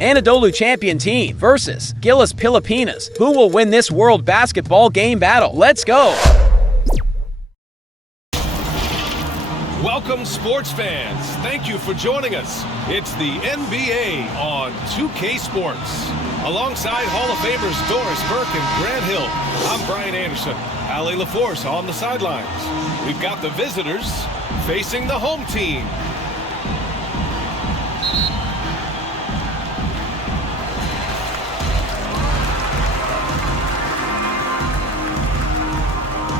Anadolu champion team versus GILAS Pilipinas. Who will win this World Basketball game battle? Let's go! Welcome, sports fans. Thank you for joining us. It's the NBA on 2K Sports. Alongside Hall of Famers Doris Burke and Grant Hill, I'm Brian Anderson. Allie LaForce on the sidelines. We've got the visitors facing the home team.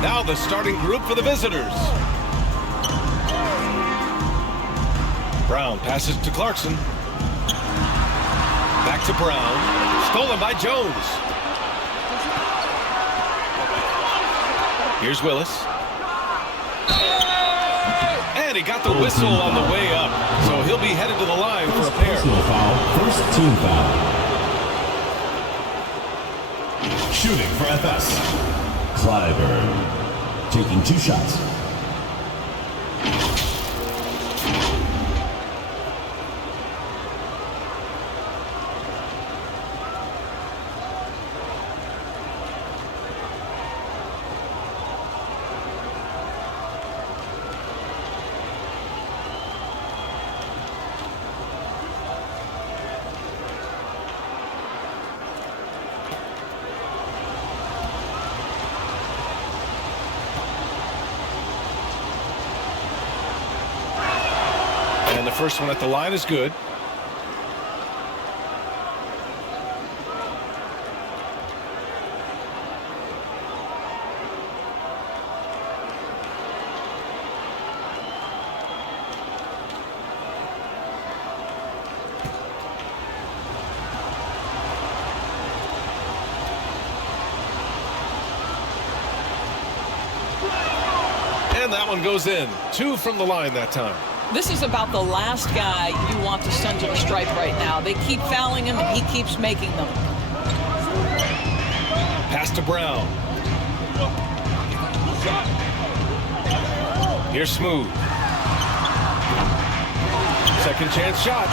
Now the starting group for the visitors. Brown passes to Clarkson. Back to Brown. Stolen by Jones. Here's Willis. And he got the whistle on the way up. So he'll be headed to the line for a pair. Personal foul. First team foul. Shooting for Efes. Clyburn taking 2 shots. And the first one at the line is good. And that one goes in. 2 from the line that time. This is about the last guy you want to send to the stripe right now. They keep fouling him, and he keeps making them. Pass to Brown. Here's Smooth. Second chance shot.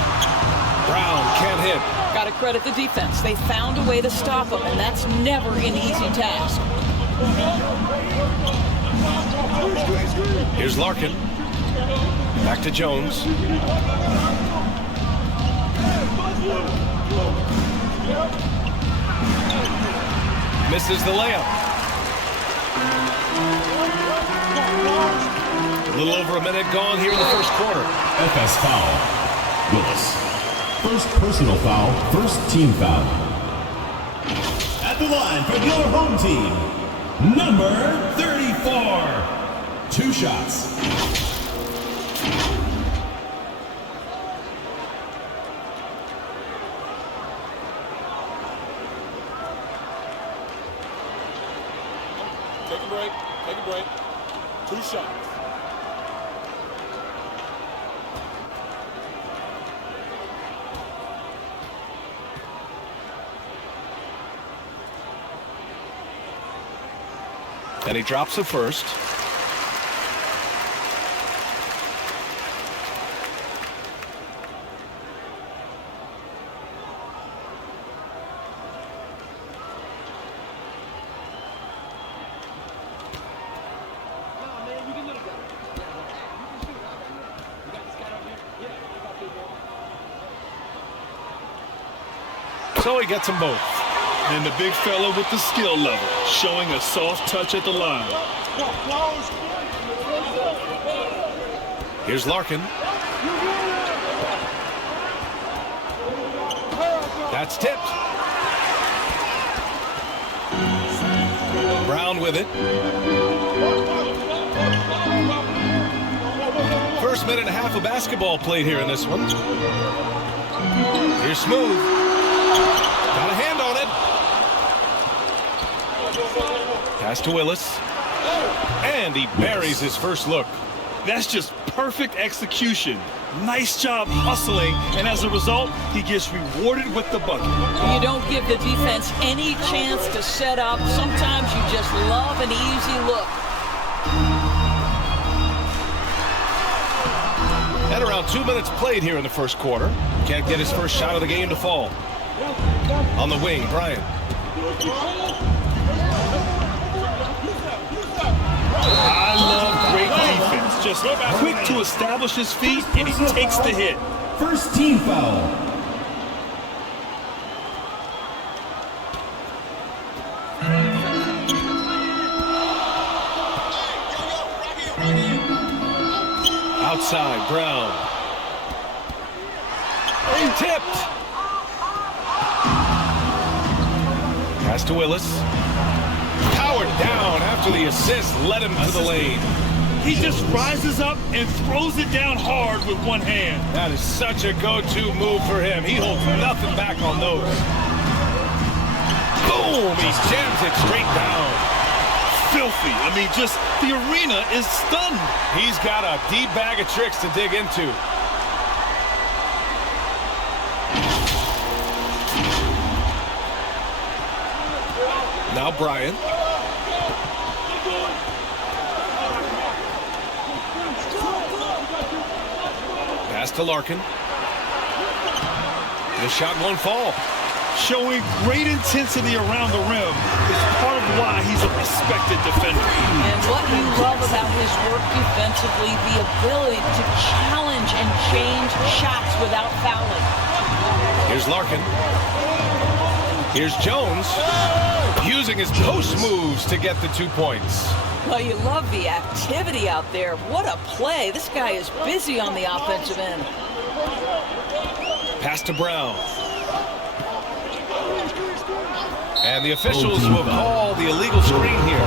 Brown can't hit. Got to credit the defense. They found a way to stop him, and that's never an easy task. Here's Larkin. Back to Jones. Misses the layup. A little over a minute gone here in the first quarter. Efes foul. Willis. First personal foul. First team foul. At the line for your home team, number 34. 2 shots. Take a break. Take a break. 2 shots. And he drops the first. So he gets them both. And the big fella with the skill level, showing a soft touch at the line. Here's Larkin. That's tipped. Brown with it. First minute and a half of basketball played here in this one. Here's Smooth. Got a hand on it. Pass to Willis. And he buries his first look. That's just perfect execution. Nice job hustling, and as a result, he gets rewarded with the bucket. You don't give the defense any chance to set up. Sometimes you just love an easy look. And around 2 minutes played here in the first quarter. Can't get his first shot of the game to fall. On the wing, Bryant. I love great defense. Just quick to establish his feet, and he takes the hit. First team foul. Outside, Brown. Tipped. Pass to Willis. Powered down after the assist led him to the lane. He just rises up and throws it down hard with one hand. That is such a go-to move for him. He holds nothing back on those. Boom! He jams it straight down. Filthy. I mean, just the arena is stunned. He's got a deep bag of tricks to dig into. Now Bryant. Pass to Larkin. The shot won't fall. Showing great intensity around the rim is part of why he's a respected defender. And what you love about his work defensively, the ability to challenge and change shots without fouling. Here's Larkin. Here's Jones, using his post moves to get the 2 points. Well, you love the activity out there. What a play. This guy is busy on the offensive end. Pass to Brown. And the officials will call the illegal screen here.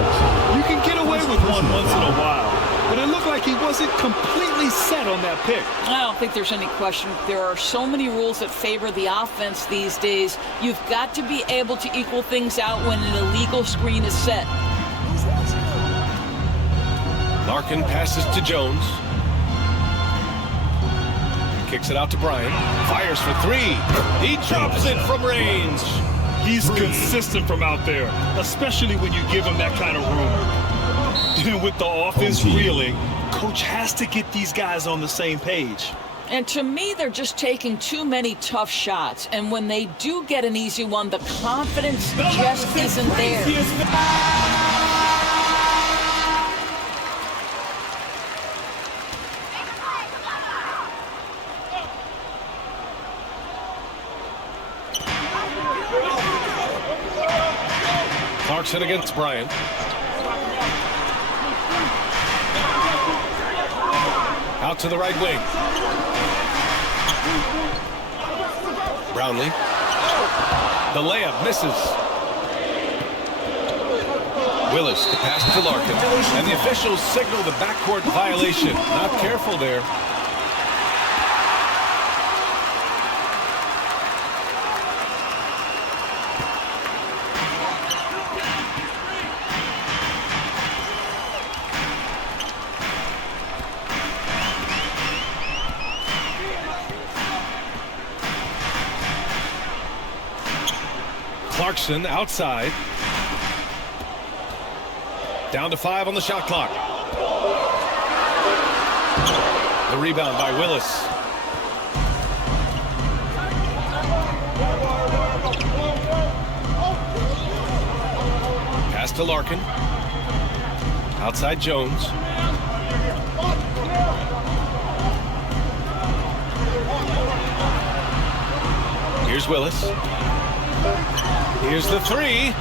You can get away with one once in a while, but it looked like he wasn't completely set on that pick. I don't think there's any question. There are so many rules that favor the offense these days. You've got to be able to equal things out when an illegal screen is set. Larkin passes to Jones. Kicks it out to Bryant. Fires for 3. He drops it from range. He's consistent from out there, especially when you give him that kind of room. And with the offense reeling, coach has to get these guys on the same page. And to me, they're just taking too many tough shots. And when they do get an easy one, the confidence just isn't there. Clarkson against Bryant. Out to the right wing. Brownlee. The layup misses. Willis, the pass to Larkin. And the officials signal the backcourt violation. Not careful there. Clarkson outside. Down to 5 on the shot clock. The rebound by Willis. Pass to Larkin. Outside Jones. Here's Willis. Here's the 3.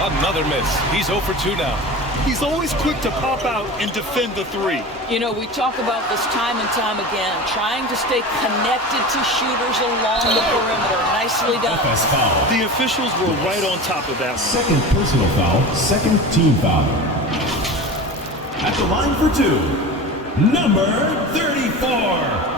Another miss. He's 0 for 2 now. He's always quick to pop out and defend the 3. You know, we talk about this time and time again, trying to stay connected to shooters along the perimeter. Nicely done. Efes foul. The officials were right on top of that one. Second personal foul, second team foul. At the line for 2, number 34.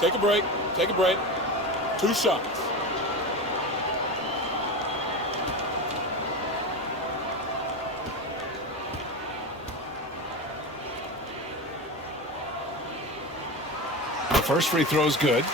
Take a break. Take a break. 2 shots. First free throw is good.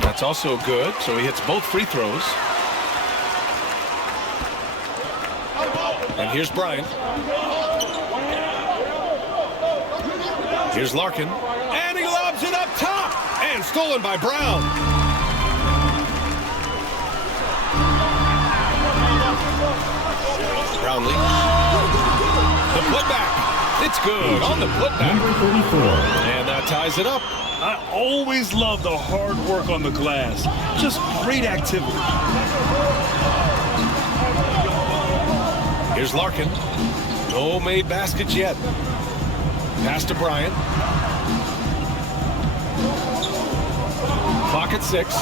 That's also good, so he hits both free throws. And here's Bryant. Here's Larkin. And he lobs it up top. And stolen by Brown. Brownlee. The putback. It's good on the putback. Number 34. And that ties it up. I always love the hard work on the glass. Just great activity. Here's Larkin. No made baskets yet. Pass to Bryant. Clock at 6.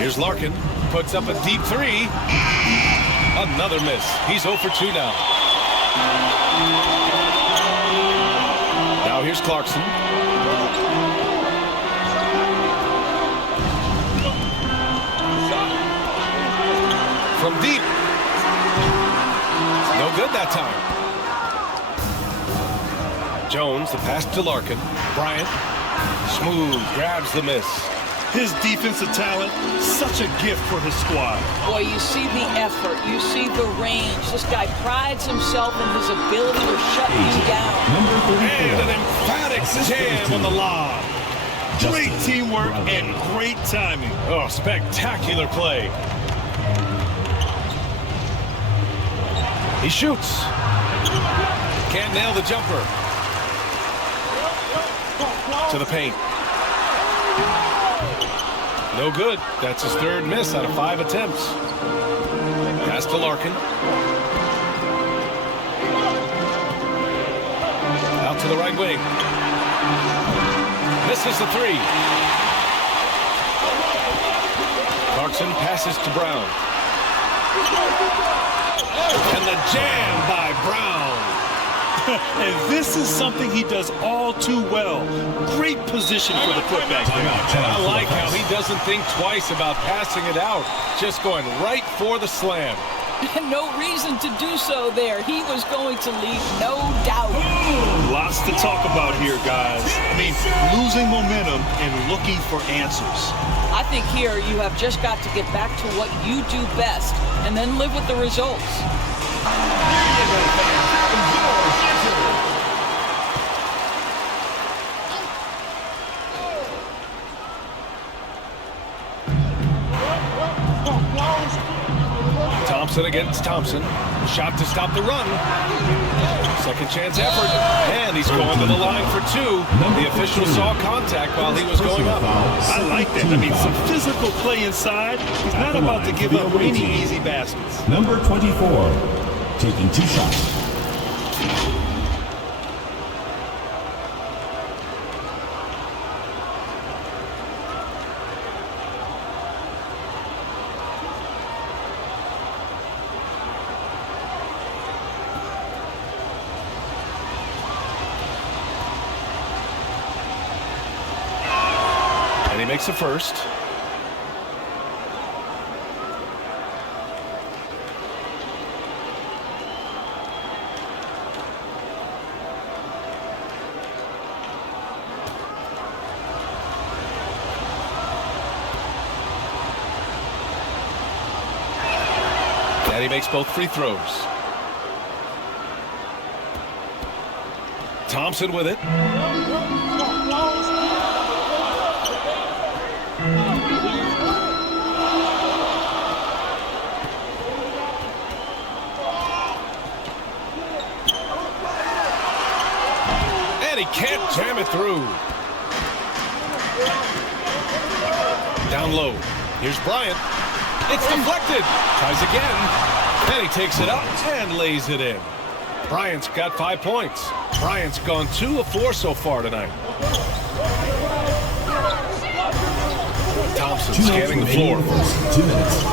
Here's Larkin. Puts up a deep 3. Another miss. He's 0 for 2 now. Now here's Clarkson. From deep. No good that time. Jones, the pass to Larkin. Bryant. Smooth. Grabs the miss. His defensive talent, such a gift for his squad. Boy, you see the effort, you see the range. This guy prides himself in his ability to shut you down. Number 34. And an emphatic jam on the lob. Great teamwork and great timing. Oh, spectacular play. He shoots. Can't nail the jumper. To the paint. No good. That's his third miss out of 5 attempts. Pass to Larkin. Out to the right wing. Misses the 3. Clarkson passes to Brown. And the jam by Brown. And this is something he does all too well. Great position for the putback there. I like how he doesn't think twice about passing it out. Just going right for the slam. No reason to do so there. He was going to leave, no doubt. Lots to talk about here, guys. I mean, losing momentum and looking for answers. I think here you have just got to get back to what you do best and then live with the results. Thompson against Thompson. Shot to stop the run. Second chance effort. And he's going to the line for 2. The official saw contact while he was going up. I like that. I mean, some physical play inside. He's not about to give up any easy baskets. Number 24. Taking 2 shots. He makes the first. And he makes both free throws. Thompson with it. He can't jam it through. Down low. Here's Bryant. It's deflected. Tries again. And he takes it up and lays it in. Bryant's got 5 points. Bryant's gone 2 of 4 so far tonight. Thompson scanning the floor. 2 minutes.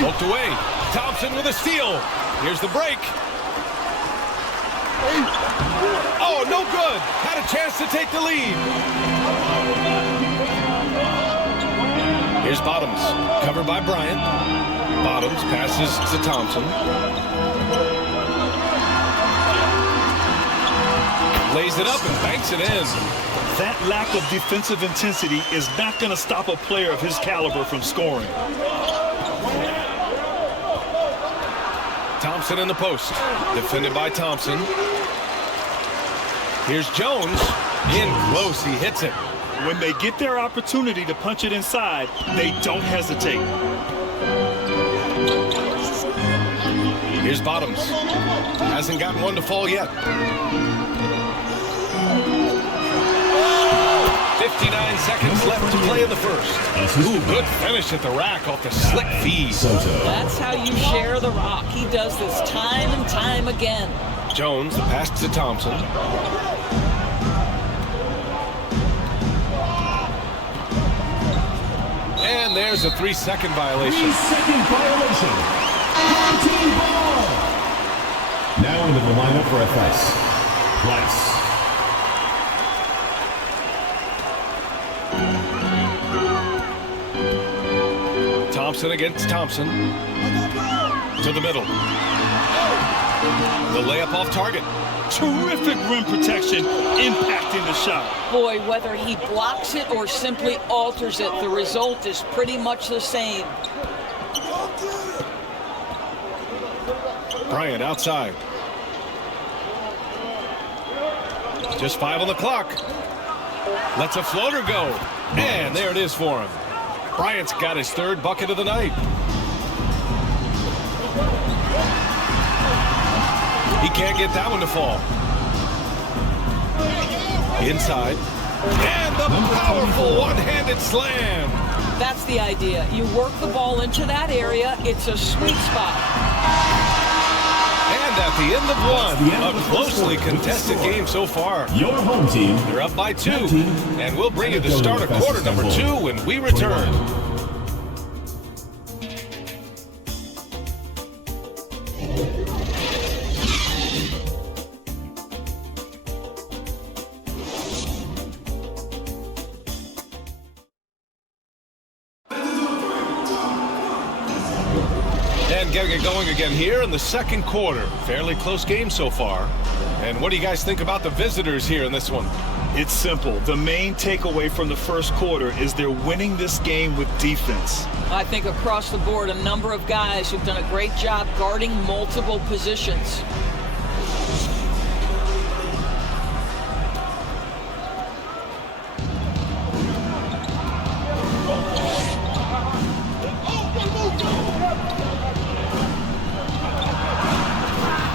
Poked away. Thompson with a steal. Here's the break. Oh, no good. Had a chance to take the lead. Here's Bottoms. Covered by Bryant. Bottoms passes to Thompson. Lays it up and banks it in. That lack of defensive intensity is not going to stop a player of his caliber from scoring. Thompson in the post. Defended by Thompson. Here's Jones. In close, he hits it. When they get their opportunity to punch it inside, they don't hesitate. Here's Bottoms. Hasn't gotten one to fall yet. 59 seconds left to play in the first. Ooh, good finish at the rack off the slick feed. That's how you share the rock. He does this time and time again. Jones, the pass to Thompson. And there's a 3-second violation. 3-second violation. Home team ball. Now into the lineup for Efes. Price. Thompson against Thompson. To the middle. The layup off target. Terrific rim protection, impacting the shot. Boy, whether he blocks it or simply alters it, the result is pretty much the same. Bryant outside. Just 5 on the clock. Lets a floater go. And there it is for him. Bryant's got his 3rd bucket of the night. He can't get that one to fall. Inside. And the powerful one-handed slam. That's the idea. You work the ball into that area. It's a sweet spot. And at the end of one, a closely contested game so far. Your home team. They're up by 2, and we'll bring you the start of quarter number 2 when we return. And getting it going again here in the second quarter. Fairly close game so far. And what do you guys think about the visitors here in this one? It's simple. The main takeaway from the first quarter is they're winning this game with defense. I think across the board, a number of guys who've done a great job guarding multiple positions.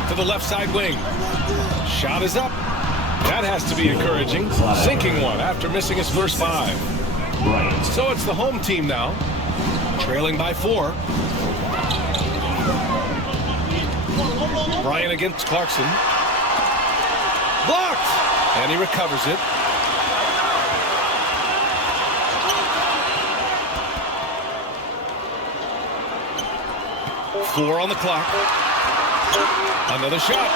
To the left side wing. Shot is up. That has to be encouraging. Sinking one after missing his first 5. Right. So it's the home team now. Trailing by 4. Bryant against Clarkson. Blocked! And he recovers it. Four on the clock. Another shot.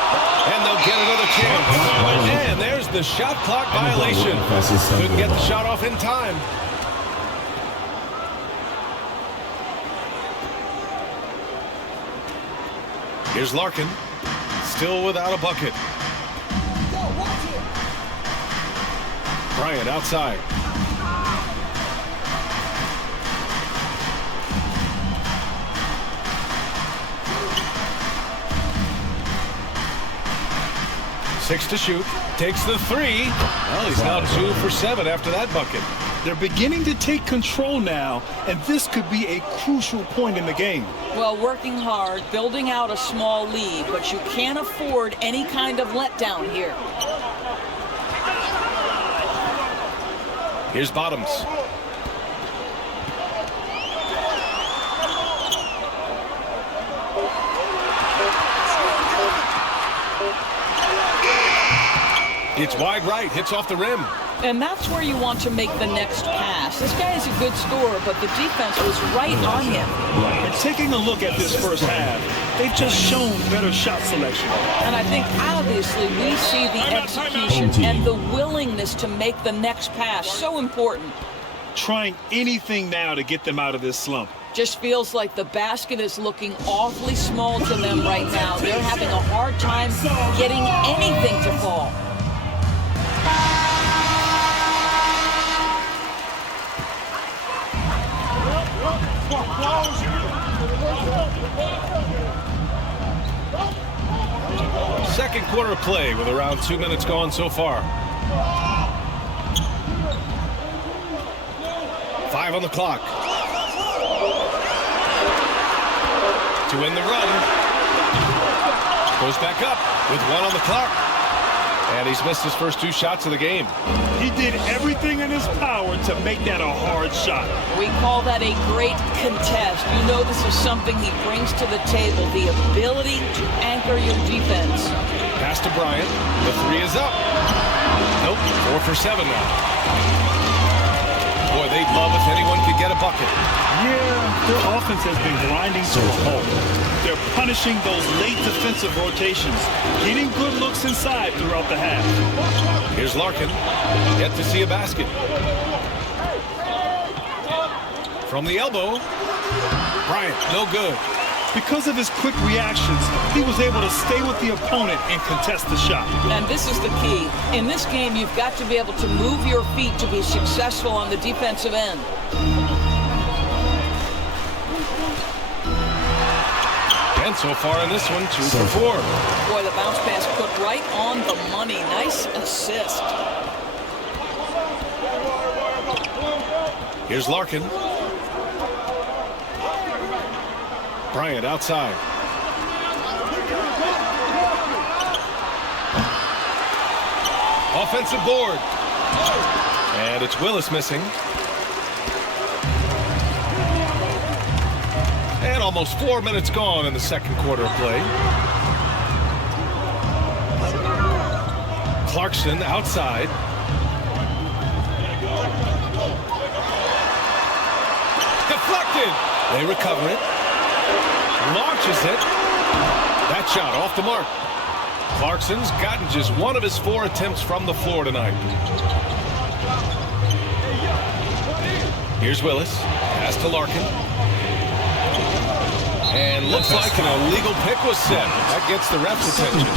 And they'll get another chance. And there's the shot clock violation. Couldn't get the shot off in time. Here's Larkin. Still without a bucket. Bryant outside. Six to shoot. Takes the 3. Well, he's now 2 for 7 after that bucket. They're beginning to take control now, and this could be a crucial point in the game. Well, working hard, building out a small lead, but you can't afford any kind of letdown here. Here's Bottoms. It's wide right, hits off the rim. And that's where you want to make the next pass. This guy is a good scorer, but the defense was right on him. And taking a look at this first half, they've just shown better shot selection. And I think obviously we see the execution and the willingness to make the next pass. So important. Trying anything now to get them out of this slump. Just feels like the basket is looking awfully small to them right now. They're having a hard time getting anything to fall. Second quarter of play with around 2 minutes gone so far. 5 on the clock. To win the run. Goes back up with 1 on the clock. And he's missed his first 2 shots of the game. He did everything in his power to make that a hard shot. We call that a great contest. You know this is something he brings to the table, the ability to anchor your defense. Pass to Bryant. The 3 is up. Nope, 4 for 7 now. Boy, they'd love if anyone could get a bucket. Yeah, their offense has been grinding to a halt. They're punishing those late defensive rotations, getting good looks inside throughout the half. Here's Larkin. Yet to see a basket. From the elbow. Bryant, no good. Because of his quick reactions, he was able to stay with the opponent and contest the shot. And this is the key. In this game, you've got to be able to move your feet to be successful on the defensive end. And so far in this one, 2 for 4. Boy, the bounce pass put right on the money. Nice assist. Here's Larkin. Bryant outside. Offensive board. And it's Willis missing. And almost 4 minutes gone in the second quarter of play. Clarkson outside. Deflected. They recover it. Launches it. That shot off the mark. Clarkson's gotten just 1 of his 4 attempts from the floor tonight. Here's Willis. Pass to Larkin. And looks like an illegal pick was set. That gets the ref's attention.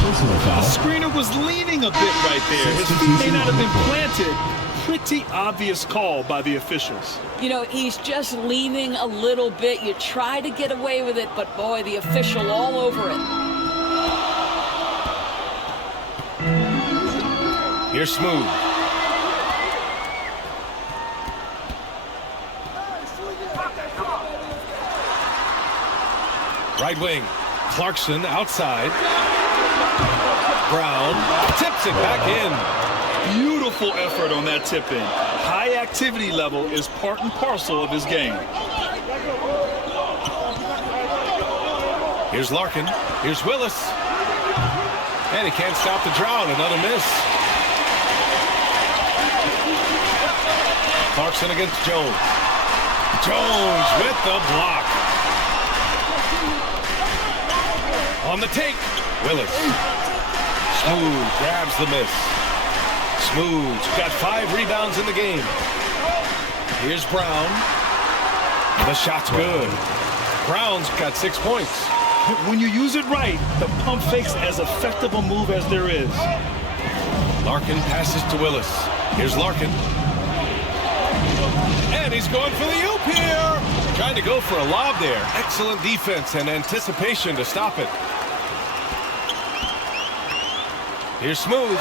The screener was leaning a bit right there. His feet may not have been planted. Pretty obvious call by the officials. You know, he's just leaning a little bit. You try to get away with it, but boy, the official all over it. Here's Smooth. Right wing. Clarkson outside. Brown tips it back in. Beautiful effort on that tip in. High activity level is part and parcel of his game. Here's Larkin. Here's Willis. And he can't stop the drought. Another miss. Clarkson against Jones. Jones with the block. On the take. Willis. Smooth grabs the miss. Smooth's got 5 rebounds in the game. Here's Brown. The shot's good. Brown's got 6 points. When you use it right, the pump fake's as effective a move as there is. Larkin passes to Willis. Here's Larkin. And he's going for the oop here. Trying to go for a lob there. Excellent defense and anticipation to stop it. Here's Smooth.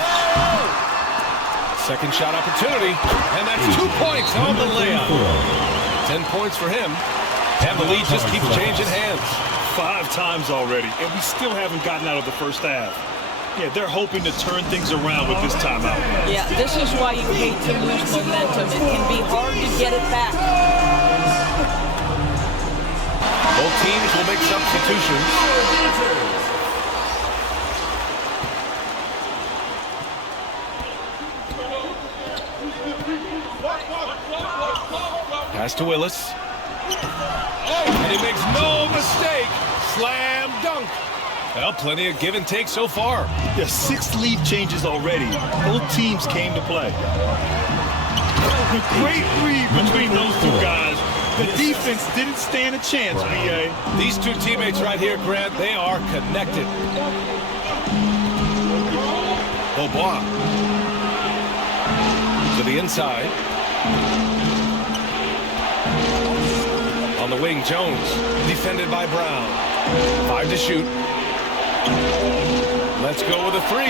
Second shot opportunity. And that's 2 points on the layup. 10 points for him. And the lead just keeps changing hands. 5 times already, and we still haven't gotten out of the first half. Yeah, they're hoping to turn things around with this timeout. Yeah, this is why you hate to lose momentum. It can be hard to get it back. Both teams will make substitutions. Pass to Willis. And he makes no mistake. Slam dunk. Well, plenty of give and take so far. Yeah, 6 lead changes already. Both teams came to play. A great read between those two guys. The defense didn't stand a chance, BA. These two teammates right here, Grant, they are connected. Beaubois to the inside. On the wing, Jones, defended by Brown. 5 to shoot. Let's go with a 3.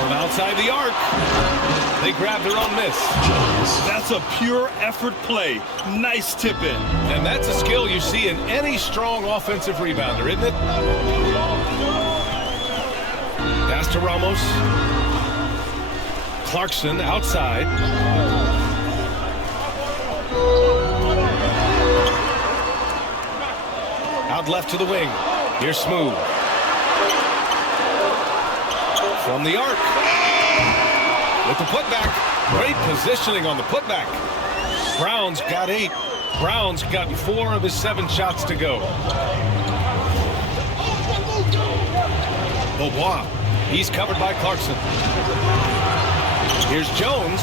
From outside the arc. They grab their own miss. That's a pure effort play. Nice tip in. And that's a skill you see in any strong offensive rebounder, isn't it? Pass to Ramos. Clarkson outside. Out left to the wing. Here's Smooth. From the arc. With the putback. Great positioning on the putback. Brown's got 8. Brown's got 4 of his 7 shots to go. Beaubois. He's covered by Clarkson. Here's Jones.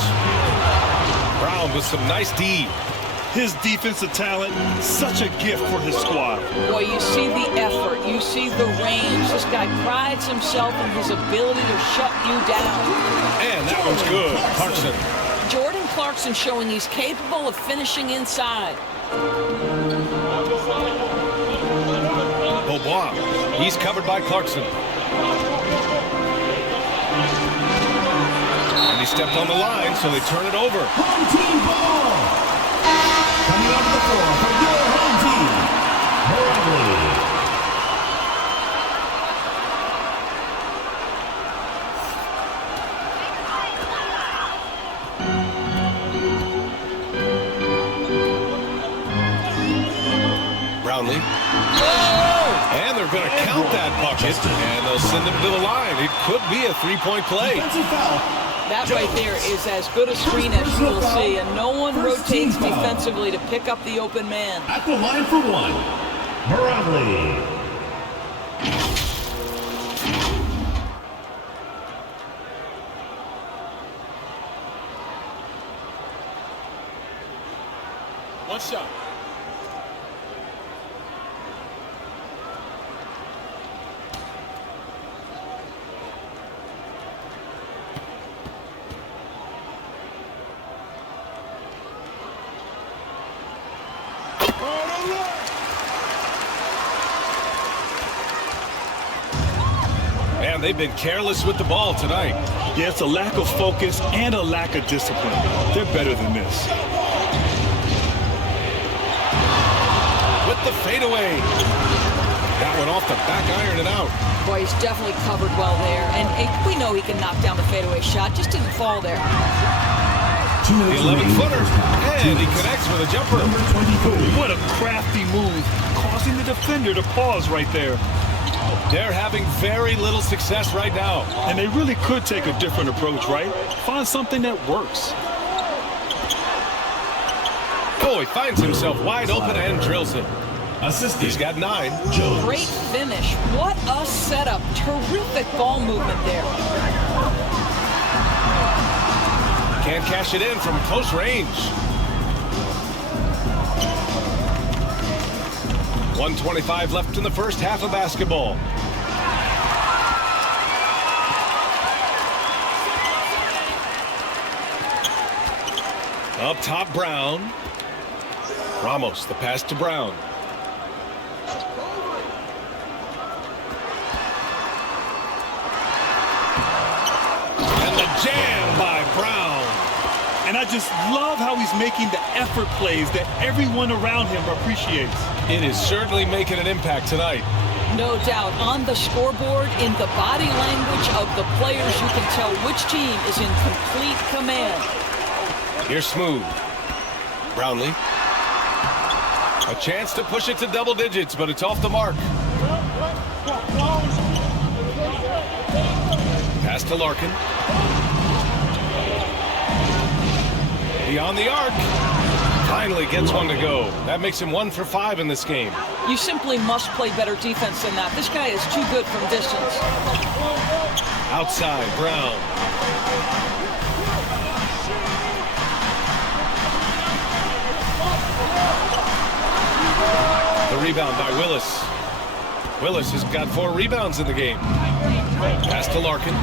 Brown with some nice D. His defensive talent, such a gift for his squad. Boy, you see the effort, you see the range. This guy prides himself in his ability to shut you down. And that one's good. Clarkson. Jordan Clarkson showing he's capable of finishing inside. Beaubois. He's covered by Clarkson. And he stepped on the line, so they turn it over. Home team ball. Coming onto the floor for your home team, Barangay. Brownlee. And they're going to count that bucket, and they'll send him to the line. It could be a 3-point play. Defensive foul. That right there is as good a screen as you will see, and no one rotates defensively to pick up the open man. At the line for 1, Barangay. One shot. Man, they've been careless with the ball tonight. Yeah, it's a lack of focus and a lack of discipline. They're better than this. With the fadeaway. That one off the back iron and out. Boy, he's definitely covered well there, and we know he can knock down the fadeaway shot, just didn't fall there. The 11-footer, and he connects with a jumper. Number 24. What a crafty move, causing the defender to pause right there. They're having very little success right now. And they really could take a different approach, right? Find something that works. Oh, he finds himself wide open and drills it. Assistant. He's got 9. Jones. Great finish. What a setup. Terrific ball movement there. Can't cash it in from close range. 1:25 left in the first half of basketball. Up top, Brown. Ramos, the pass to Brown. And the jam by Brown. And I just love how he's making the effort plays that everyone around him appreciates. It is certainly making an impact tonight. No doubt. On the scoreboard, in the body language of the players, you can tell which team is in complete command. Here's Smooth. Brownlee. A chance to push it to double digits, but it's off the mark. Pass to Larkin. Beyond the arc. Finally gets one to go. That makes him 1 for 5 in this game. You simply must play better defense than that. This guy is too good from distance. Outside, Brown. The rebound by Willis. Willis has got 4 rebounds in the game. Pass to Larkin.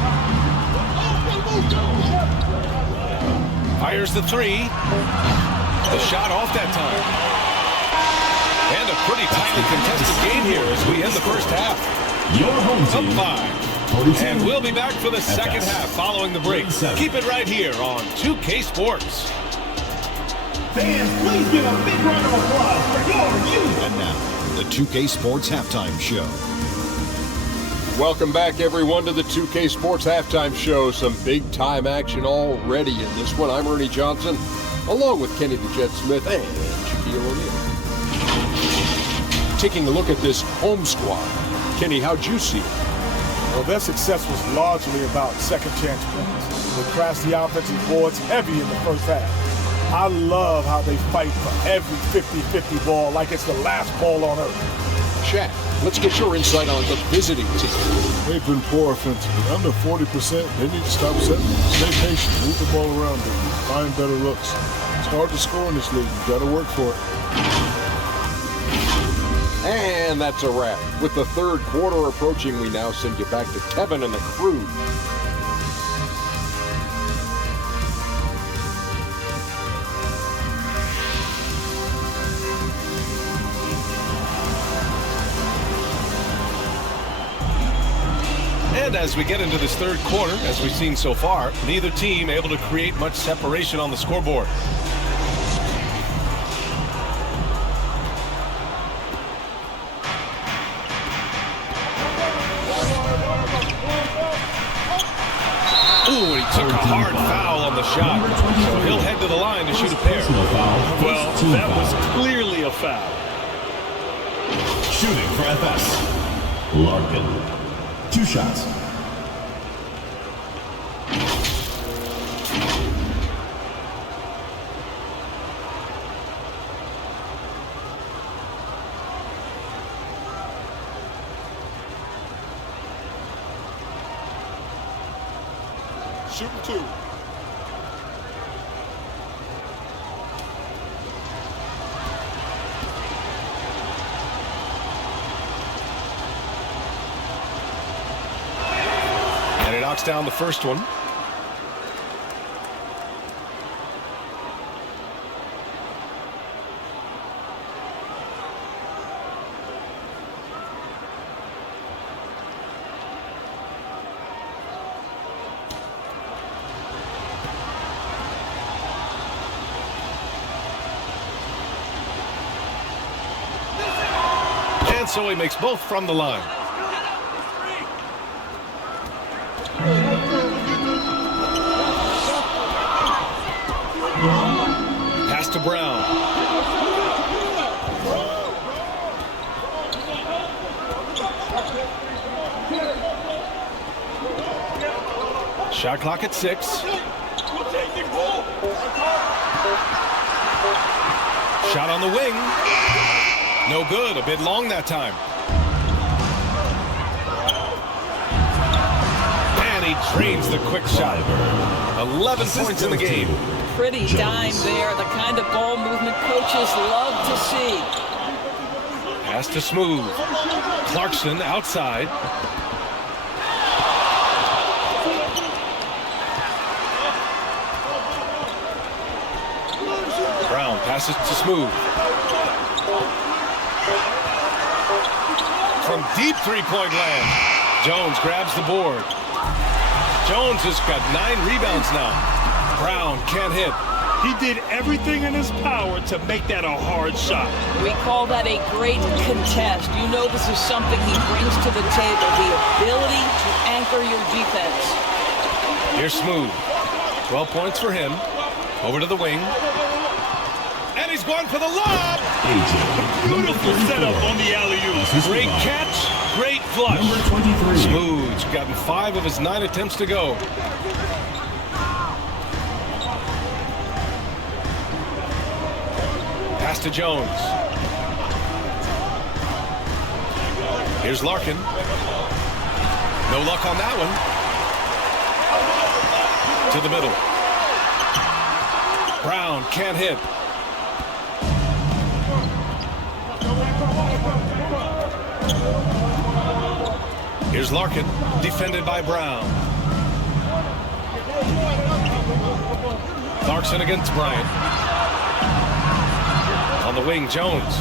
Fires the 3. The shot off that time. And a pretty tightly contested game here as we end the first half. Your home team. Up 5. And we'll be back for the second half following the break. Keep it right here on 2K Sports. Fans, please give a big round of applause for your youth. And now, the 2K Sports Halftime Show. Welcome back, everyone, to the 2K Sports Halftime Show. Some big-time action already in this one. I'm Ernie Johnson, along with Kenny the Jet Smith and Shaquille O'Neal. Taking a look at this home squad. Kenny, how'd you see it? Well, their success was largely about second chance points. They crashed the offensive boards heavy in the first half. I love how they fight for every 50-50 ball like it's the last ball on earth. Shaq, let's get your insight on the visiting team. They've been poor offensively. Under 40%, they need to stop setting. Stay patient, move the ball around them, find better looks. It's hard to score in this league. You got to work for it. And that's a wrap. With the third quarter approaching, we now send you back to Kevin and the crew. And as we get into this third quarter, as we've seen so far, neither team able to create much separation on the scoreboard. Ooh, he took a hard foul on the shot. So he'll head to the line to shoot a pair. Well, that was clearly a foul. Shooting for FS. Larkin. 2 shots. Shooting 2. And he knocks down the first one. And so he makes both from the line. Pass to Brown. Shot clock at 6. Shot on the wing. No good. A bit long that time. And he drains the quick shot. 11 points in the game. Pretty dime there. The kind of ball movement coaches love to see. Pass to Smooth. Clarkson outside. Brown passes to Smooth. From deep three-point land, Jones grabs the board. Jones has got 9 rebounds now. Brown can't hit. He did everything in his power to make that a hard shot. We call that a great contest. You know this is something he brings to the table, the ability to anchor your defense. Here's Smooth. 12 points for him. Over to the wing. And he's going for the lob. Beautiful setup on the alley-oop. Great catch, great flush. Number 23. Smooth's gotten 5 of his 9 attempts to go. Pass to Jones. Here's Larkin. No luck on that one. To the middle. Brown can't hit. Here's Larkin, defended by Brown. Clarkson against Bryant. On the wing, Jones.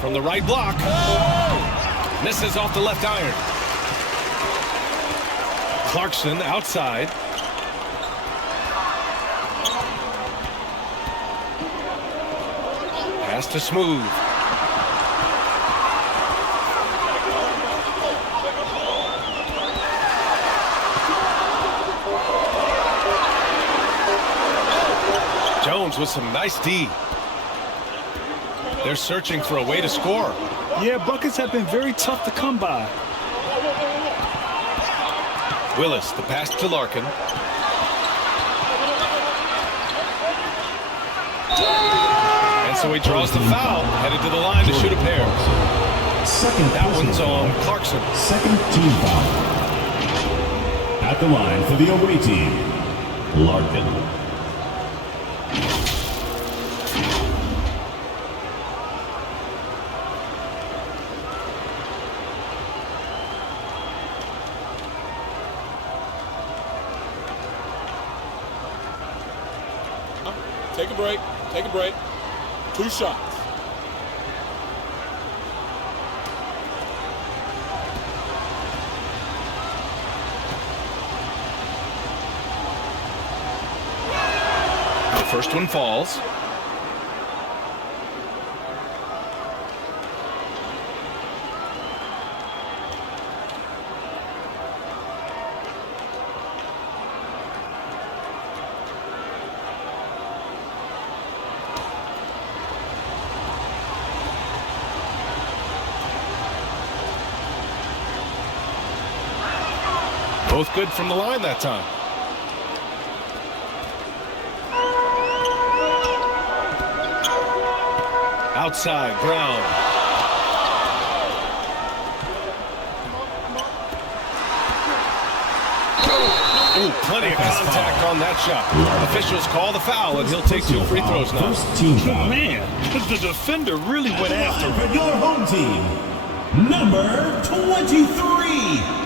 From the right block. Misses off the left iron. Clarkson outside. Pass to Smooth. Jones with some nice D. They're searching for a way to score. Yeah, buckets have been very tough to come by. Willis, the pass to Larkin. And so he draws the foul, headed to the line to shoot a pair. That one's on Clarkson. Second team foul. At the line for the away team, Larkin. Take a break. Take a break. 2 shots. The first one falls. Both good from the line that time. Outside, Brown. Ooh, plenty of contact on that shot. Officials call the foul, and he'll take 2 free throws now. First team foul. Man, the defender really went after him. For your home team, number 23.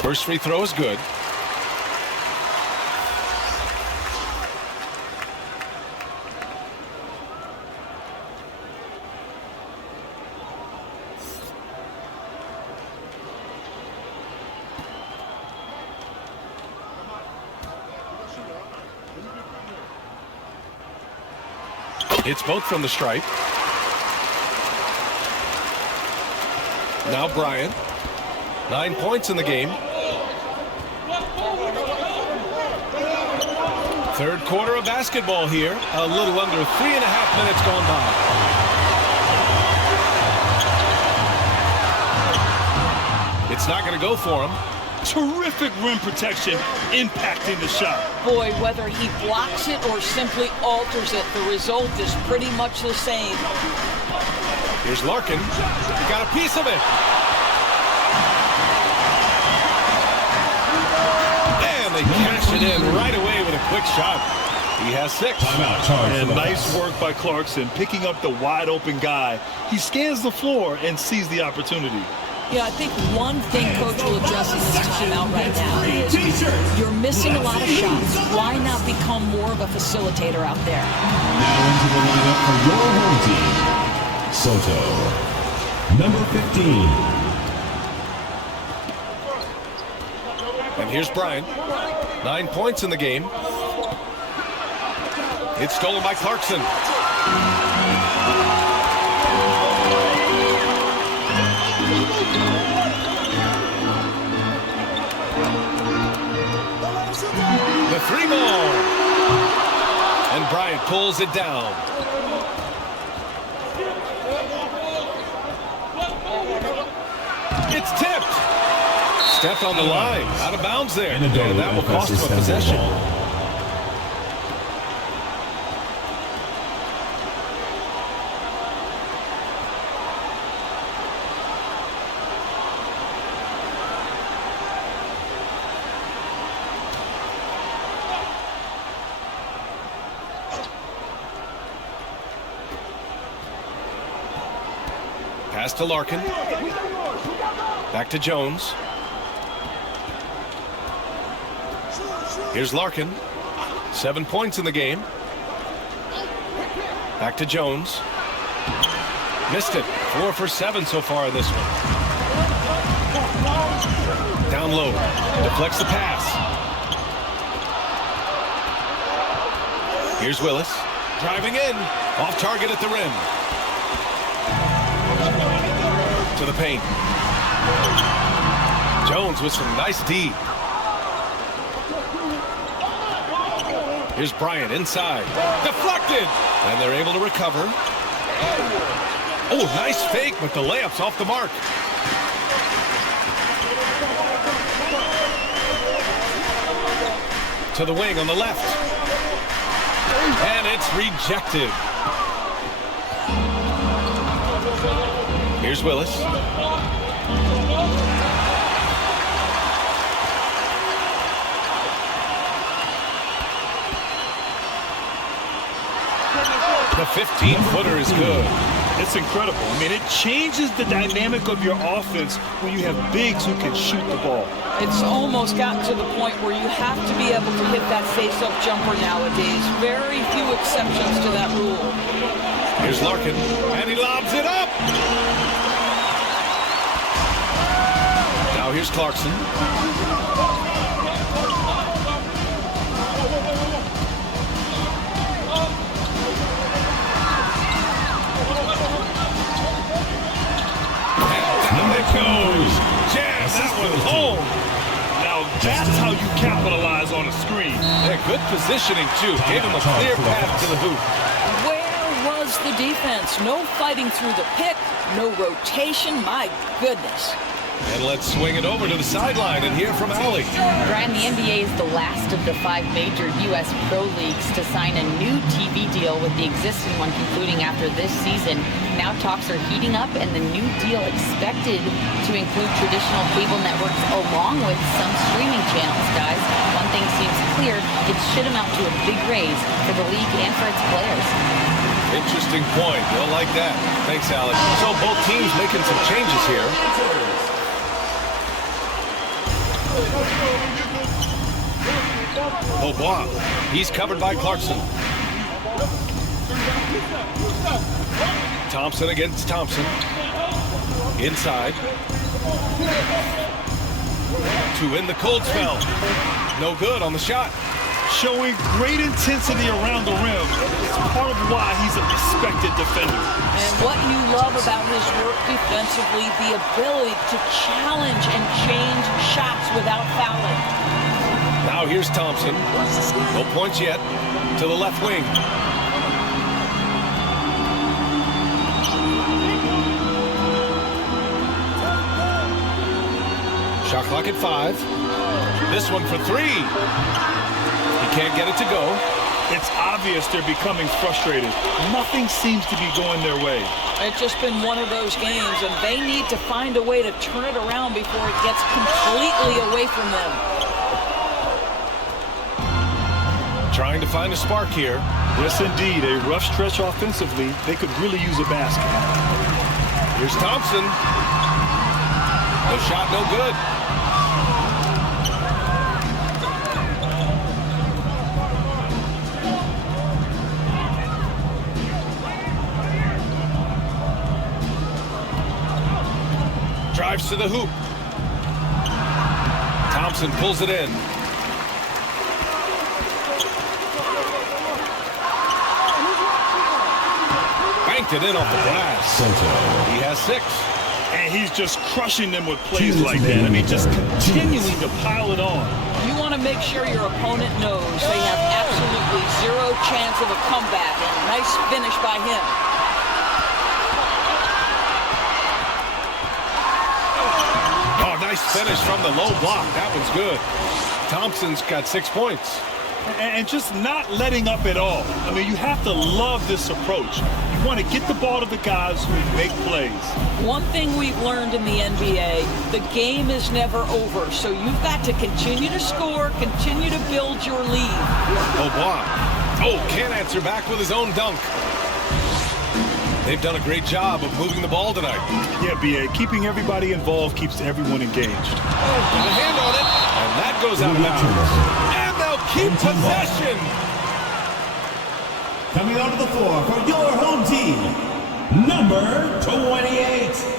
First free throw is good. It's both from the stripe. Now Bryant. 9 points in the game. Third quarter of basketball here. A little under 3.5 minutes gone by. It's not going to go for him. Terrific rim protection impacting the shot. Boy, whether he blocks it or simply alters it, the result is pretty much the same. Here's Larkin. Got a piece of it. And they cash it in right away with a quick shot. He has 6. And nice work by Clarkson picking up the wide open guy. He scans the floor and sees the opportunity. Yeah, I think one thing Coach will address in this timeout right now is you're missing a lot of shots. Why not become more of a facilitator out there? Now into the lineup for your home team, Soto, number 15. And here's Bryant. 9 points in the game. It's stolen by Clarkson. pulls it down. It's tipped. Stepped on the line. Out of bounds there. And that will cost him a possession. Pass to Larkin. Back to Jones. Here's Larkin. 7 points in the game. Back to Jones. Missed it. 4 for 7 so far in this one. Down low. Deflects the pass. Here's Willis. Driving in. Off target at the rim. To the paint. Jones with some nice D. Here's Bryant inside. Deflected! And they're able to recover. Oh, nice fake, but the layup's off the mark. To the wing on the left. And it's rejected. Here's Willis. The 15-footer is good. It's incredible. I mean, it changes the dynamic of your offense when you have bigs who can shoot the ball. It's almost gotten to the point where you have to be able to hit that face-up jumper nowadays. Very few exceptions to that rule. Here's Larkin, and he lobs it up. Now here's Clarkson. Goes. Jam that one home. Now that's how you capitalize on a screen. Yeah, good positioning too. Gave him a clear path to the hoop. Where was the defense? No fighting through the pick, no rotation. My goodness. And let's swing it over to the sideline and hear from Allie. Brian, the NBA is the last of the 5 major U.S. pro leagues to sign a new TV deal, with the existing one concluding after this season. Now talks are heating up, and the new deal expected to include traditional cable networks along with some streaming channels, guys. One thing seems clear, it should amount to a big raise for the league and for its players. Interesting point. We'll like that. Thanks, Alex. So both teams making some changes here. Beaubois. He's covered by Clarkson. Thompson against Thompson. Inside. To in the cold spell. No good on the shot. Showing great intensity around the rim. It's part of why he's a respected defender. And what you love about his work defensively, the ability to challenge and change shots without fouling. Now here's Thompson. No points yet. To the left wing. Shot clock at 5. This one for 3. He can't get it to go. It's obvious they're becoming frustrated. Nothing seems to be going their way. It's just been one of those games, and they need to find a way to turn it around before it gets completely away from them. Trying to find a spark here. Yes, indeed. A rough stretch offensively. They could really use a basket. Here's Thompson. The shot no good. Drives to the hoop. Thompson pulls it in. Banked it in off the glass. He has 6. And he's just crushing them with plays like that. I mean, just continuing to pile it on. You want to to make sure your opponent knows they have absolutely zero chance of a comeback. And nice finish by him. Oh, nice finish from the low block. That one's good. Thompson's got 6 points. And just not letting up at all. I mean, you have to love this approach. You want to get the ball to the guys who make plays. One thing we've learned in the NBA, the game is never over. So you've got to continue to score, continue to build your lead. Oh, boy. Oh, can't answer back with his own dunk. They've done a great job of moving the ball tonight. Yeah, B.A., keeping everybody involved keeps everyone engaged. Oh, got a hand on it, and that goes out of bounds. And they'll keep possession. Coming onto the floor for your home team, number 28.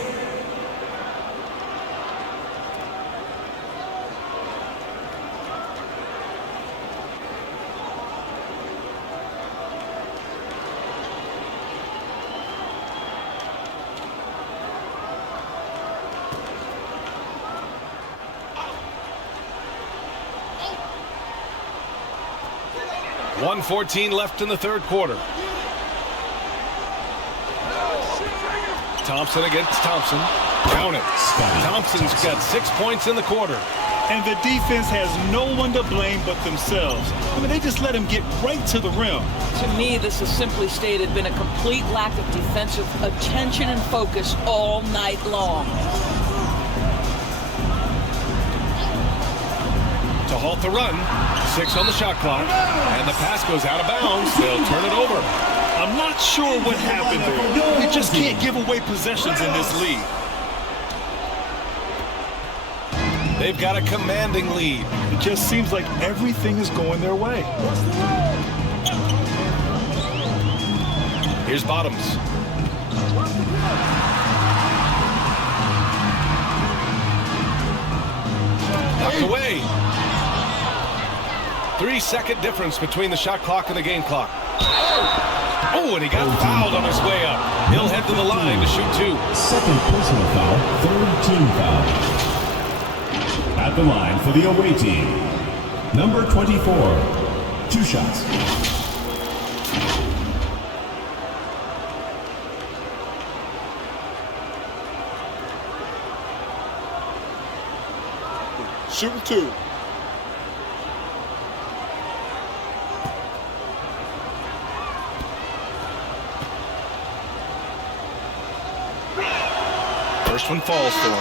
.114 left in the third quarter. Thompson against Thompson. Count it. Thompson's got 6 points in the quarter. And the defense has no one to blame but themselves. I mean, they just let him get right to the rim. To me, this has simply stated been a complete lack of defensive attention and focus all night long. To halt the run, 6 on the shot clock, and the pass goes out of bounds. They'll turn it over. I'm not sure what happened there. You just can't give away possessions in this league. They've got a commanding lead. It just seems like everything is going their way. Here's Bottoms. Knocked away. 3-second difference between the shot clock and the game clock. Oh, and he got fouled on his way up. He'll head to the line to shoot 2. Second personal foul, third team foul. At the line for the away team, number 24. 2 shots. Shooting 2. First one falls for him.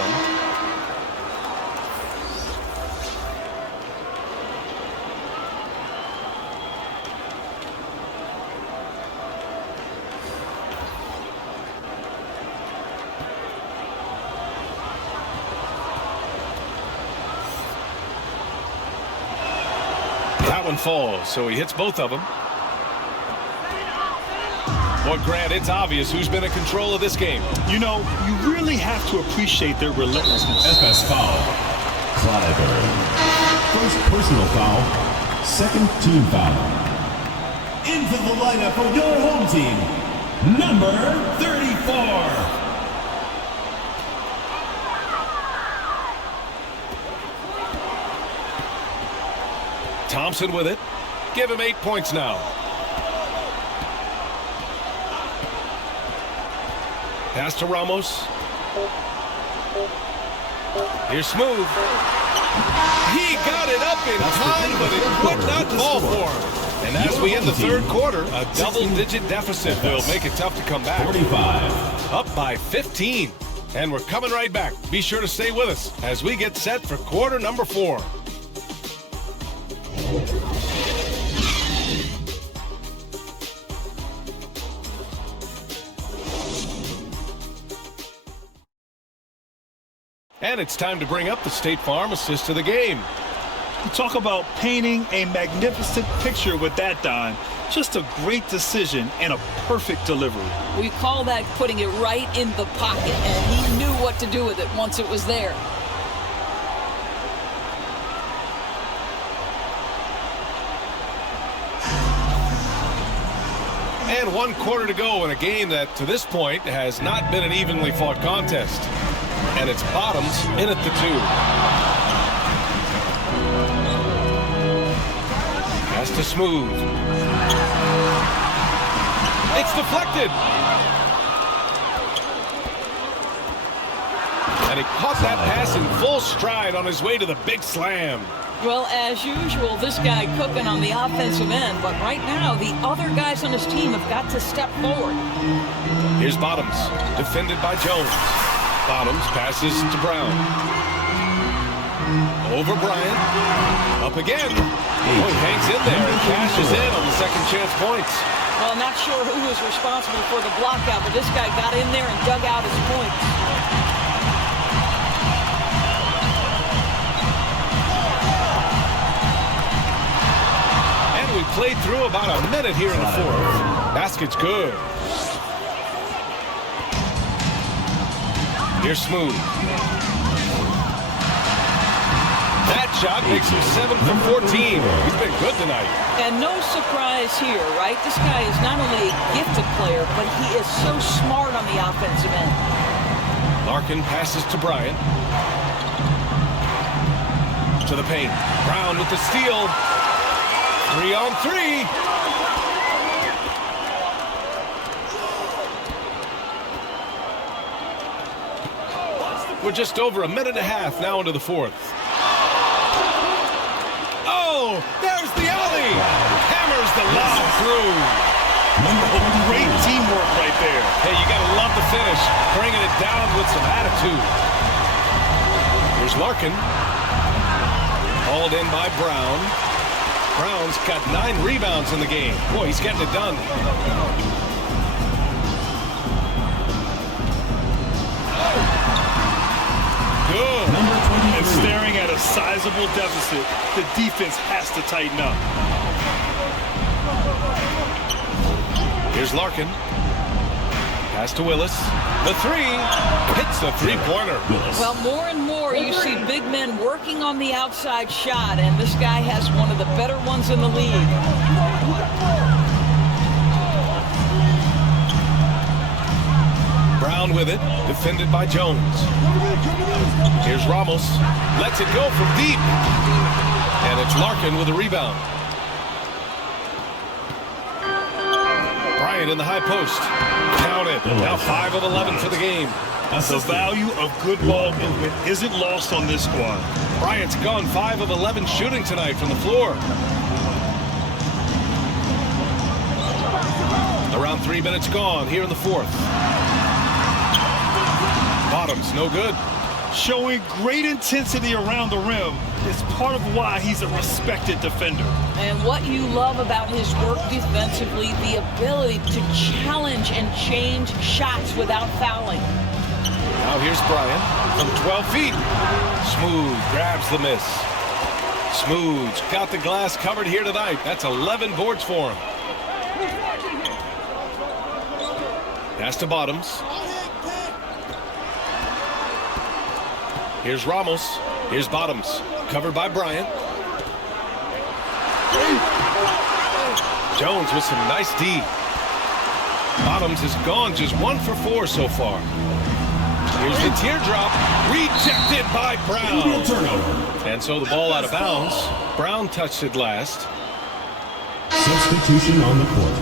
That one falls, so he hits both of them. Well, Grant, it's obvious who's been in control of this game. You know, you really have to appreciate their relentlessness. FS foul. Clyburn. First personal foul. Second team foul. Into the lineup for your home team, number 34. Thompson with it. Give him 8 points now. Pass to Ramos. Here's Smooth. He got it up in time, but it would not fall for him. And as we end the third quarter, a double-digit deficit will make it tough to come back. 45. Up by 15. And we're coming right back. Be sure to stay with us as we get set for quarter number 4. And it's time to bring up the State Farm assist to the game. You talk about painting a magnificent picture with that, Don. Just a great decision and a perfect delivery. We call that putting it right in the pocket, and he knew what to do with it once it was there. And 1 quarter to go in a game that, to this point, has not been an evenly fought contest. And it's Bottoms in at the 2. to Smooth. It's deflected. And he caught that pass in full stride on his way to the big slam. Well, as usual, this guy cooking on the offensive end, but right now the other guys on his team have got to step forward. Here's Bottoms, defended by Jones. Bottoms passes to Brown. Over Bryant. Up again. Oh, he hangs in there and cashes in on the second chance points. Well, not sure who was responsible for the block out, but this guy got in there and dug out his points. We played through about a minute here in the fourth. Basket's good. Here's Smooth. That shot makes him 7 for 14. He's been good tonight. And no surprise here, right? This guy is not only a gifted player, but he is so smart on the offensive end. Larkin passes to Bryant. To the paint. Brown with the steal. 3 on 3. We're just over a minute and a half now into the fourth. Oh, there's the alley. Hammers the lob through. Great teamwork right there. Hey, you got to love the finish. Bringing it down with some attitude. Here's Larkin. Hauled in by Brown. Brown's got 9 rebounds in the game. Boy, he's getting it done. Good. And staring at a sizable deficit, the defense has to tighten up. Here's Larkin. Pass to Willis. The 3 hits the three-pointer. Well, more and more you see big men working on the outside shot, and this guy has one of the better ones in the league. Brown with it, defended by Jones. Here's Ramos. Lets it go from deep. And it's Larkin with a rebound. Bryant in the high post. Count it. Now 5 of 11 for the game. The value of good ball movement isn't lost on this squad. Bryant's gone 5 of 11 shooting tonight from the floor. Around 3 minutes gone here in the fourth. Bottoms, no good. Showing great intensity around the rim is part of why he's a respected defender. And what you love about his work defensively, the ability to challenge and change shots without fouling. Now here's Bryant from 12 feet. Smooth grabs the miss. Smooth's got the glass covered here tonight. That's 11 boards for him. Pass to Bottoms. Here's Ramos. Here's Bottoms. Covered by Bryant. Jones with some nice D. Bottoms has gone just 1 for 4 so far. Here's the teardrop. Rejected by Brown. And so the ball out of bounds. Brown touched it last. Substitution on the court.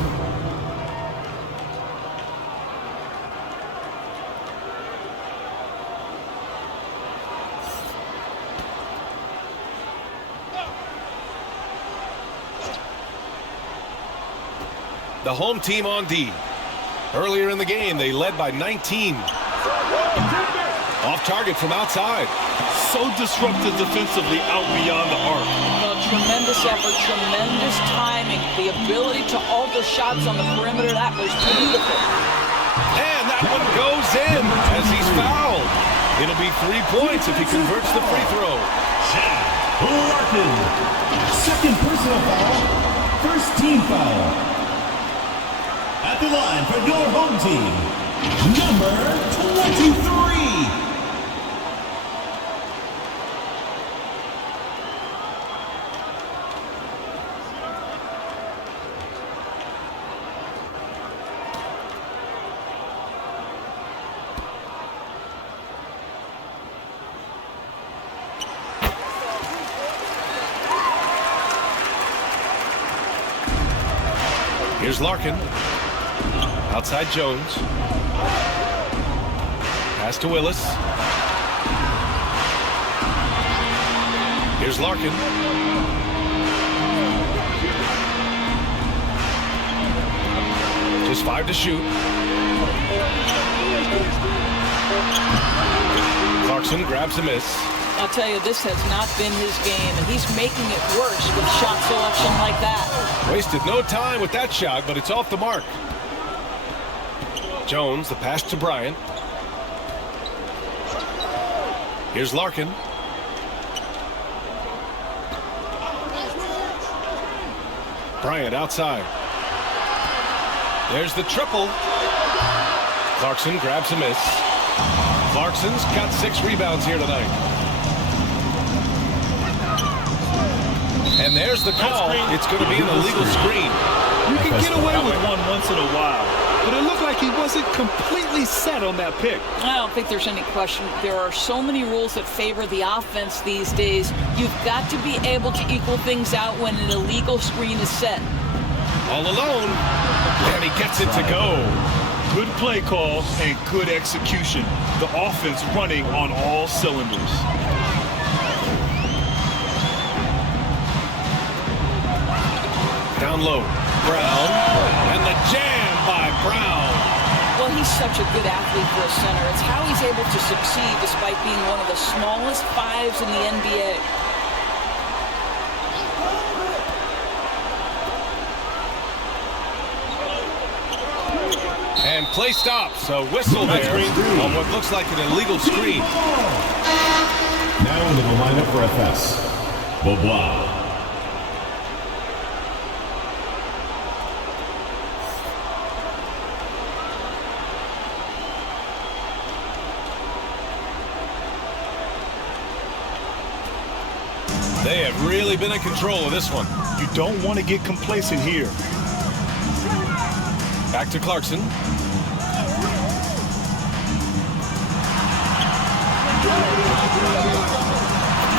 The home team on D. Earlier in the game, they led by 19. Off target from outside. So disruptive defensively out beyond the arc. Well, tremendous effort, tremendous timing. The ability to alter shots on the perimeter, that was beautiful. And that one goes in as he's fouled. It'll be 3 points if he converts the free throw. Larkin. Second personal foul. First team foul. At the line for your home team, number 23. Here's Larkin. Outside Jones. Pass to Willis. Here's Larkin. Just 5 to shoot. Clarkson grabs a miss. I'll tell you, this has not been his game, and he's making it worse with shot selection like that. Wasted no time with that shot, but it's off the mark. Jones, the pass to Bryant. Here's Larkin. Bryant outside. There's the triple. Clarkson grabs a miss. Clarkson's got 6 rebounds here tonight. And there's the call. It's going to be an illegal screen. You can get away with one once in a while, but it looked like he wasn't completely set on that pick. I don't think there's any question. There are so many rules that favor the offense these days. You've got to be able to equal things out when an illegal screen is set. All alone, and he gets it to go. Good play call and good execution. The offense running on all cylinders. Down low, Brown, and the jam by Brown. Well, he's such a good athlete for a center. It's how he's able to succeed despite being one of the smallest 5s in the NBA. And play stops. A whistle there on what looks like an illegal screen. Now into the lineup for Efes. Bobois. They have really been in control of this one. You don't want to get complacent here. Back to Clarkson.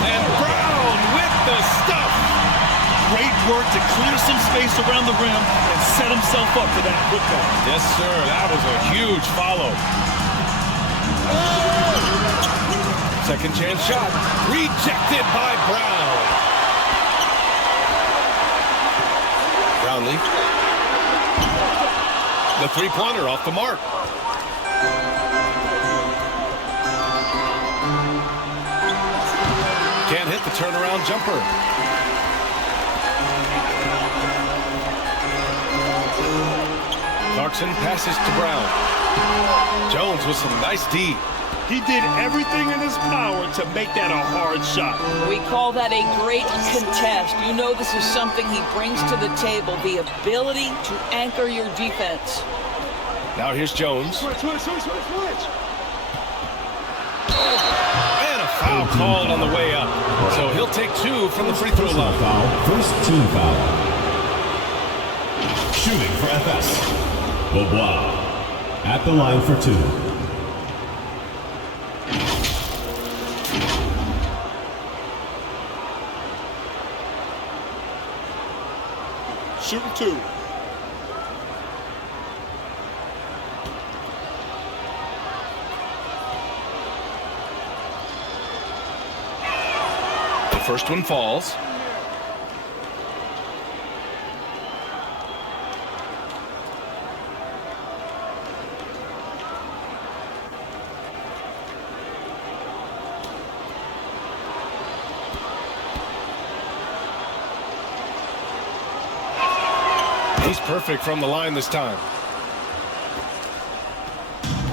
And Brown with the stuff. Great work to clear some space around the rim and set himself up for that putback. Yes, sir. That was a huge follow. Second chance shot. Rejected by Brown. Brownlee. The three-pointer off the mark. Can't hit the turnaround jumper. Clarkson passes to Brown. Jones with some nice D. He did everything in his power to make that a hard shot. We call that a great contest. You know this is something he brings to the table, the ability to anchor your defense. Now here's Jones. Switch. And a foul called on the way up. So he'll take 2 from the free throw line. First team foul. Shooting for Efes. Bobois at the line for 2. Shooting 2. The first one falls. He's perfect from the line this time.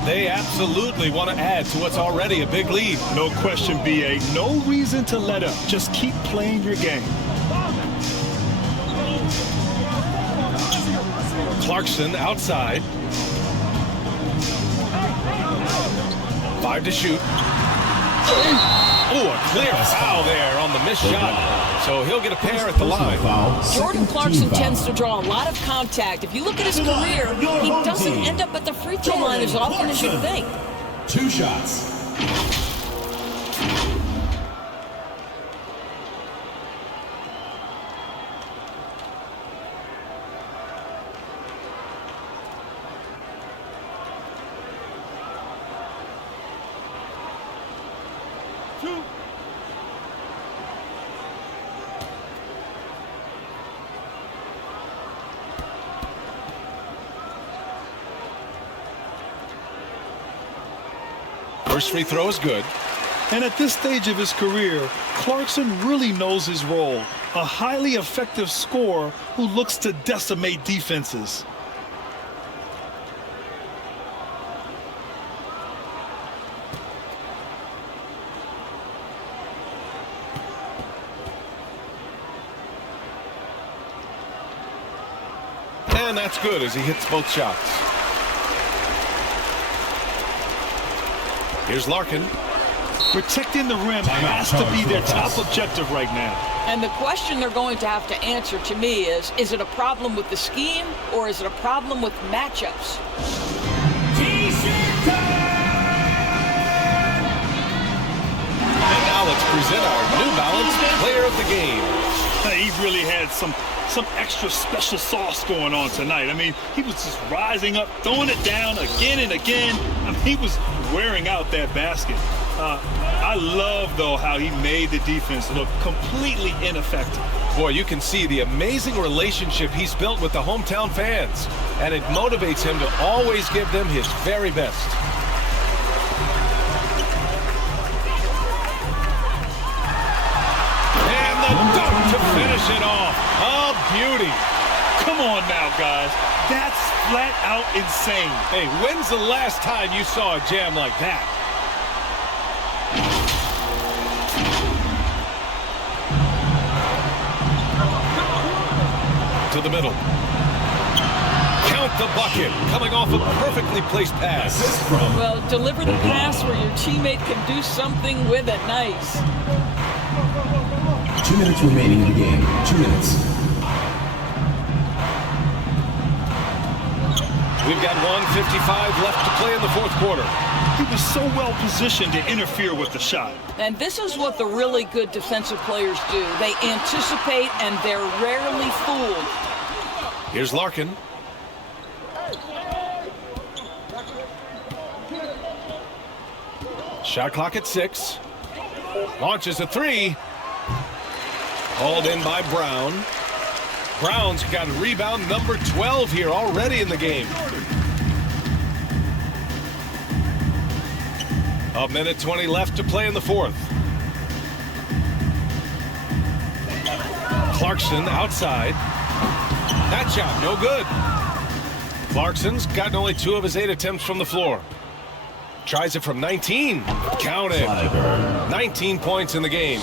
They absolutely want to add to what's already a big lead. No question, BA. No reason to let up. Just keep playing your game. Clarkson outside. 5 to shoot. Oh, a clear foul there on the missed shot. So he'll get a pair at the line. Jordan Clarkson tends to draw a lot of contact. If you look at his career, he doesn't end up at the free throw line as often as you'd think. 2 shots. First free throw is good. And at this stage of his career, Clarkson really knows his role. A highly effective scorer who looks to decimate defenses. And that's good as he hits both shots. Here's Larkin. Protecting the rim has to be their top objective right now. And the question they're going to have to answer to me is it a problem with the scheme or is it a problem with matchups? And now let's present our New Balance Player of the Game. He really had some extra special sauce going on tonight. I mean, he was just rising up, throwing it down again and again. I mean, he was wearing out that basket. I love, though, how he made the defense look completely ineffective. Boy, you can see the amazing relationship he's built with the hometown fans, and it motivates him to always give them his very best. And the dunk to finish it off. A beauty. Come on now, guys. That's flat out insane. Hey, when's the last time you saw a jam like that? To the middle. Count the bucket. Coming off a perfectly placed pass. Well, deliver the pass where your teammate can do something with it. Nice. 2 minutes remaining in the game. 2 minutes. We've got 1:55 left to play in the fourth quarter. He was so well positioned to interfere with the shot. And this is what the really good defensive players do. They anticipate and they're rarely fooled. Here's Larkin. Shot clock at 6. Launches a 3. Hauled in by Brown. Brown's got rebound number 12 here already in the game. A minute 20 left to play in the fourth. Clarkson outside. That shot, no good. Clarkson's gotten only 2 of his 8 attempts from the floor. Tries it from 19. Count it. 19 points in the game.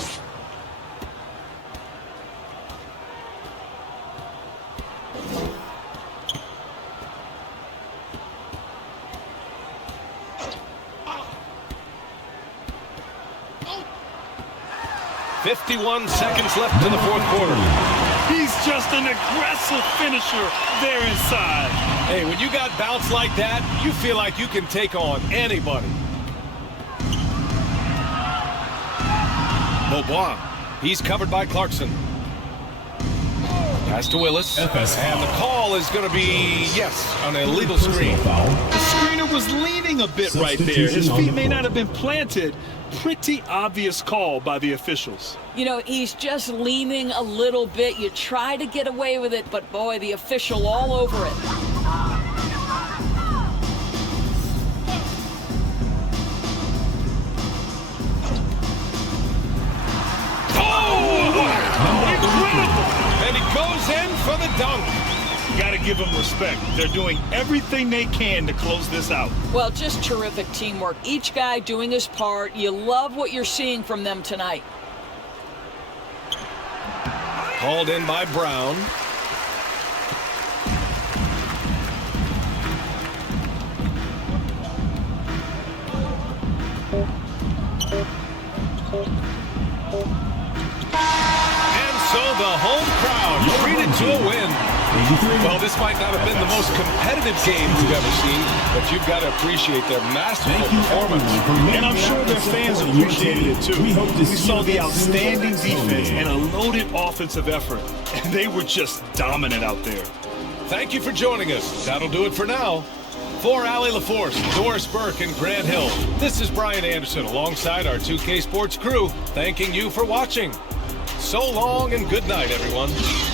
.51 seconds left in the fourth quarter. He's just an aggressive finisher there inside. Hey, when you got bounce like that, you feel like you can take on anybody. Beaubois, he's covered by Clarkson. Pass to Willis. Efes. And the call is going to be, yes, an illegal screen. The screener was leaning a bit right there. His feet may not have been planted. Pretty obvious call by the officials. You know, he's just leaning a little bit. You try to get away with it, but boy, the official all over it. Incredible! And he goes in for the dunk. Got to give them respect. They're doing everything they can to close this out. Well, just terrific teamwork. Each guy doing his part. You love what you're seeing from them tonight. Hauled in by Brown. And so the home crowd treated to a win. Well, this might not have been the most competitive game you've ever seen, but you've got to appreciate their masterful performance. And I'm sure their fans appreciated it too. We saw the outstanding defense and a loaded offensive effort, and they were just dominant out there. Thank you for joining us. That'll do it for now. For Allie LaForce, Doris Burke, and Grant Hill, this is Brian Anderson alongside our 2K Sports crew, thanking you for watching. So long and good night, everyone.